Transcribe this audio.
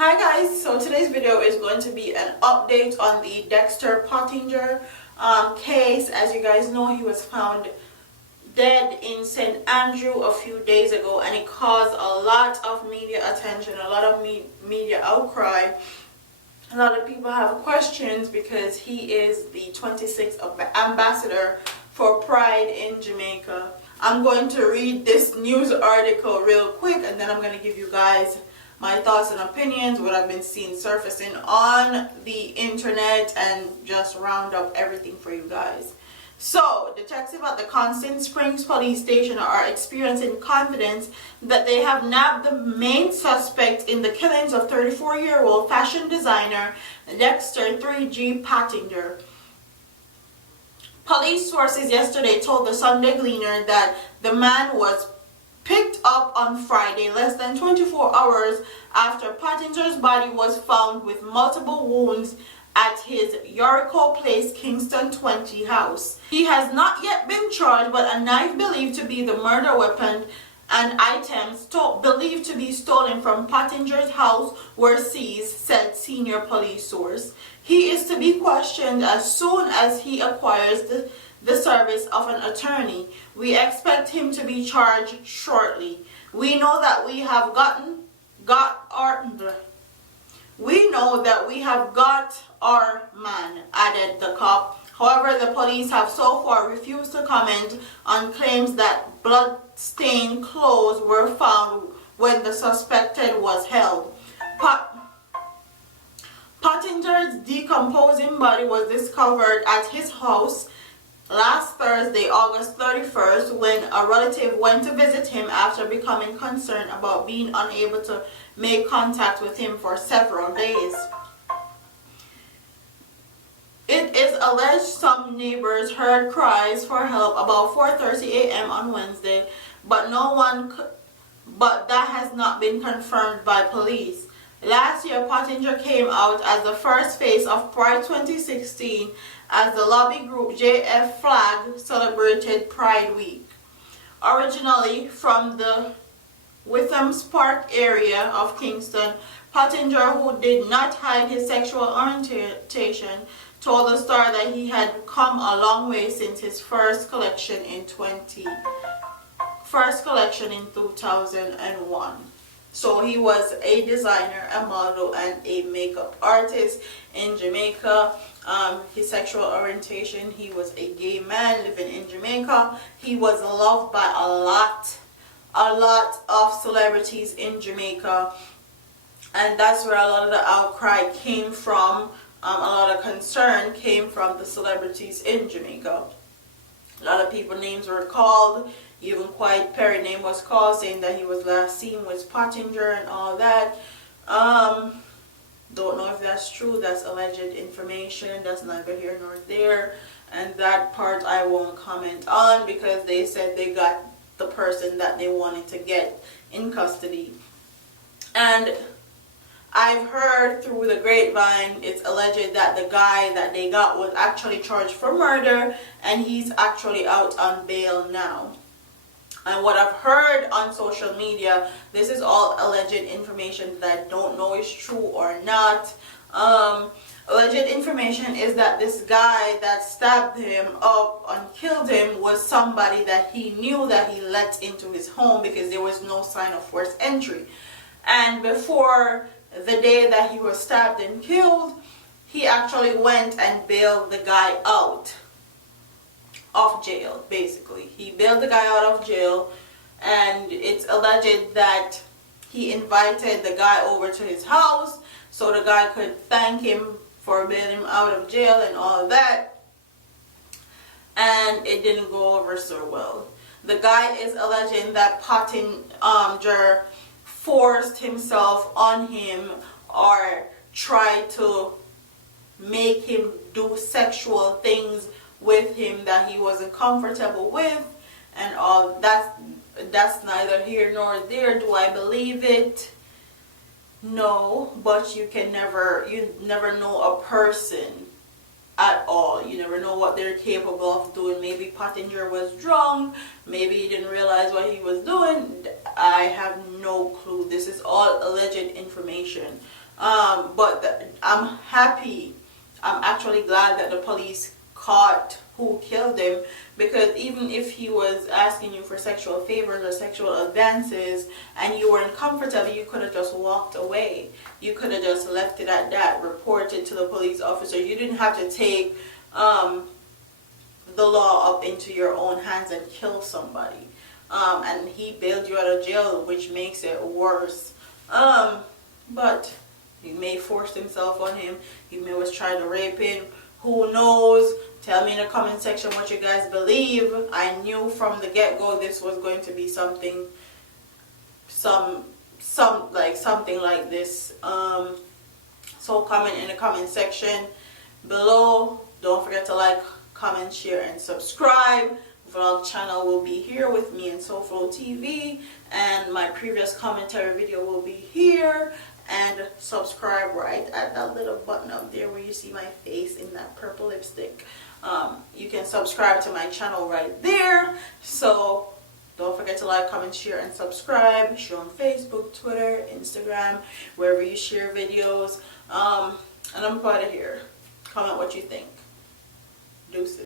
Hi guys, so today's video is going to be an update on the Dexter Pottinger case. As you guys know, he was found dead in St. Andrew a few days ago, and it caused a lot of media attention, a lot of media outcry. A lot of people have questions because he is the 26th ambassador for Pride in Jamaica. I'm going to read this news article real quick, and then I'm going to give you guys my thoughts and opinions, what I've been seeing surfacing on the internet, and just round up everything for you guys. So, detectives at the Constant Springs police station are experiencing confidence that they have nabbed the main suspect in the killings of 34-year-old fashion designer Dexter 3G Pottinger. Police sources yesterday told the Sunday Gleaner that the man was picked up on Friday, less than 24 hours after Pottinger's body was found with multiple wounds at his Yorico Place, Kingston 20 house. He has not yet been charged, but a knife believed to be the murder weapon and items believed to be stolen from Pottinger's house were seized, said senior police source. He is to be questioned as soon as he acquires the service of an attorney. We expect him to be charged shortly. We know that we have got our man, added the cop. However, the police have so far refused to comment on claims that blood-stained clothes were found when the suspected was held. Pottinger's decomposing body was discovered at his house last Thursday, August 31st, when a relative went to visit him after becoming concerned about being unable to make contact with him for several days. It is alleged some neighbors heard cries for help about 4:30 a.m. on Wednesday, but that has not been confirmed by police. Last year, Pottinger came out as the first face of Pride 2016 as the lobby group JF Flag celebrated Pride Week. Originally from the Witham's Park area of Kingston, Pottinger, who did not hide his sexual orientation, told the Star that he had come a long way since his first collection in 2001. So he was a designer, a model, and a makeup artist in Jamaica. His sexual orientation, he was a gay man living in Jamaica. He was loved by a lot of celebrities in Jamaica, and that's where a lot of the outcry came from. A lot of concern came from the celebrities in Jamaica. A lot of people's names were called. Even Quiet Perry's name was called, saying that he was last seen with Pottinger and all that. Don't know if that's true. That's alleged information. That's neither here nor there. And that part I won't comment on because they said they got the person that they wanted to get in custody. And I've heard through the grapevine, it's alleged that the guy that they got was actually charged for murder, and he's actually out on bail now. And what I've heard on social media, this is all alleged information that I don't know is true or not. Alleged information is that this guy that stabbed him up and killed him was somebody that he knew that he let into his home because there was no sign of forced entry. And before the day that he was stabbed and killed, he actually went and bailed the guy out of jail, basically. He bailed the guy out of jail, and it's alleged that he invited the guy over to his house so the guy could thank him for bailing him out of jail and all that, and it didn't go over so well. The guy is alleging that Pottinger forced himself on him or tried to make him do sexual things with him that he wasn't comfortable with, and all that's neither here nor there. Do I believe it? No, but you never know a person at all. You never know what they're capable of doing. Maybe Pottinger was drunk, maybe he didn't realize what he was doing. I have no clue. This is all alleged information. But I'm happy. I'm actually glad that the police caught who killed him, because even if he was asking you for sexual favors or sexual advances and you weren't comfortable, you could have just walked away. You could have just left it at that, reported to the police officer. You didn't have to take the law up into your own hands and kill somebody. And he bailed you out of jail, which makes it worse. But he may force himself on him. He may was trying to rape him. Who knows? Tell me in the comment section what you guys believe. I knew from the get-go this was going to be something like this. So comment in the comment section below. Don't forget to like, comment, share, and subscribe. Vlog channel will be here with me and SoFlo TV, and my previous commentary video will be here. And subscribe right at that little button up there where you see my face in that purple lipstick. You can subscribe to my channel right there. So don't forget to like, comment, share, and subscribe. Share on Facebook, Twitter, Instagram, wherever you share videos. And I'm out of here. Comment what you think. Deuces.